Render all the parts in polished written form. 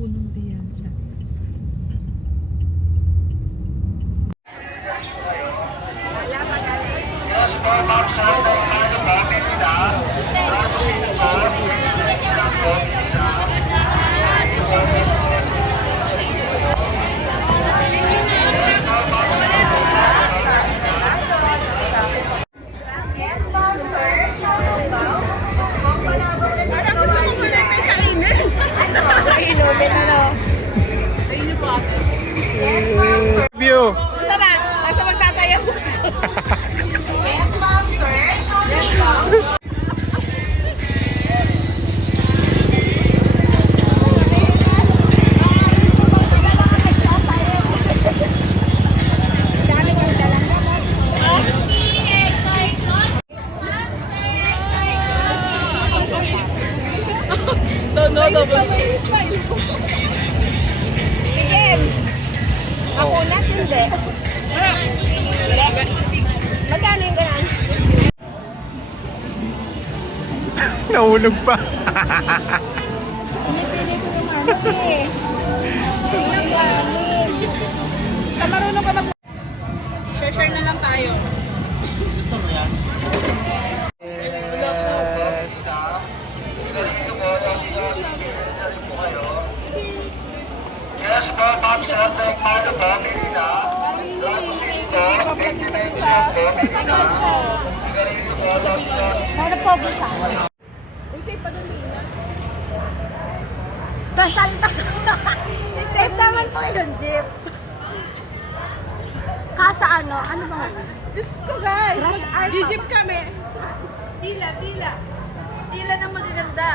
bunong diyan, Charis. View. Masarap! Nasa magtatayo. No. Again. Ako na, hindi. Magkano yung ganun? Nahulog pa. Pinipili ko naman kasi. Tingnan namin. Marunong ka Share na lang tayo. Yes po, ma'am, sa ating mga family na. Para po ba siya? Safe pa doon din. Basalta. Safe naman po yun, Jeep. Kasa ano? Ano ba? Diyos ko guys! Rush hour. Jijip kami! Tila! Tila na magaganda!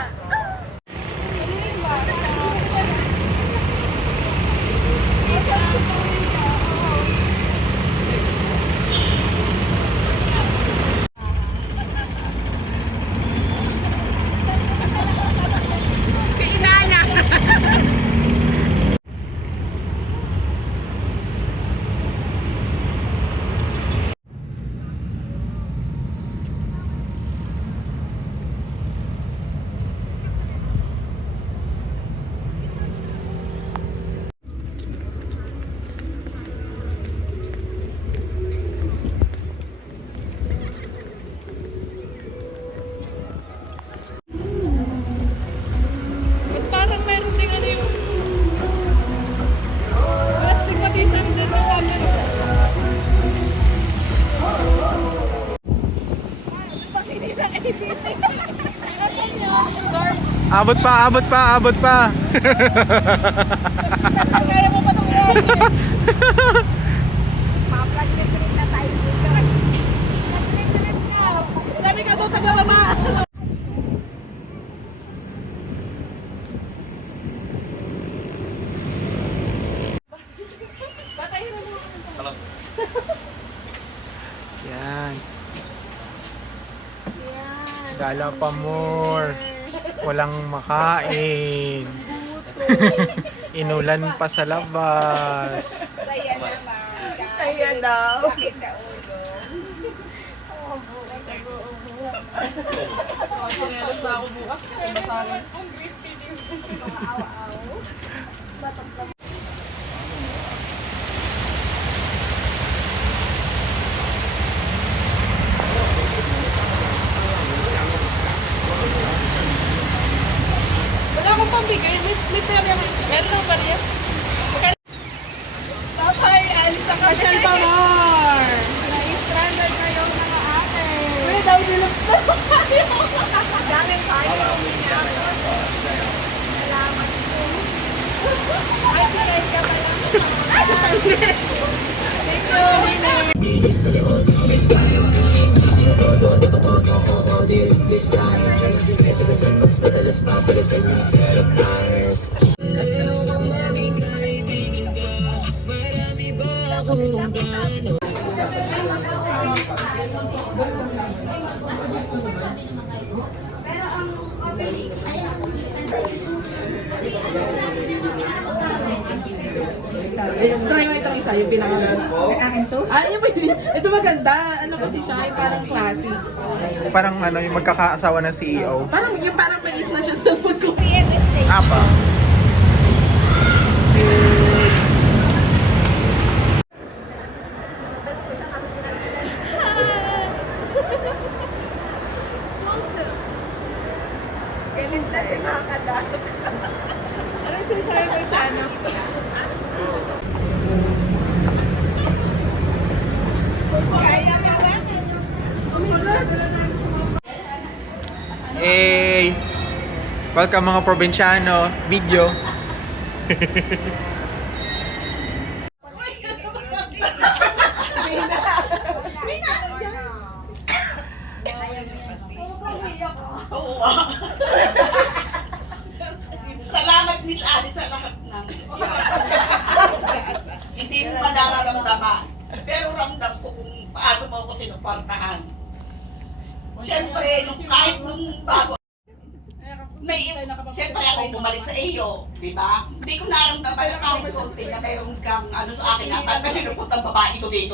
Si Inana! Ba't parang meron din ano yung astigmatism din ng camera? Abot pa. Kaya mo pa itong yan. Paplag-trip na tayo dito. Nag-trip na. Sabi ka doon, taga-baba! Yan. Gala pa more. Walang makain. Inulan pa sa labas. Saya naman. Saya daw. Sakit sa ulo. Sinelas na ako bukas kasi basahin. Wala akong pambigay. May pera. Meron lang ba niya? Tatay, alis na ka. Pasyal pa more. Na-stranded kayo mga ate. May daw nilap na tayo. Daming kayo. Salamat po. Ay, sinay ka pala. Thank you. Try mo itong isa, yung pinaka... Akin to? Ah, ito maganda. Ano kasi siya, yung parang classic. Parang ano, yung magkakaasawa ng CEO. Parang, yung parang mais na siya sa food ko. Create a stage. Apa. you. Galit na si mga kadalok. Ano sinasabi ko sa ano? Kaya ka ba? Oh my God! Hey! Welcome mga probinsyano. Video. Salamat Miss Ali sa lahat ng hindi mo madararamdaman. Pero ramdam ko kung paano mo ako sinuportahan. Siyempre, kahit nung bago, siyempre ako bumalik sa iyo, di ba? Hindi ko naramdaman na kahit konti na mayroon kang ano sa akin, at may pinupuntang babae ito dito.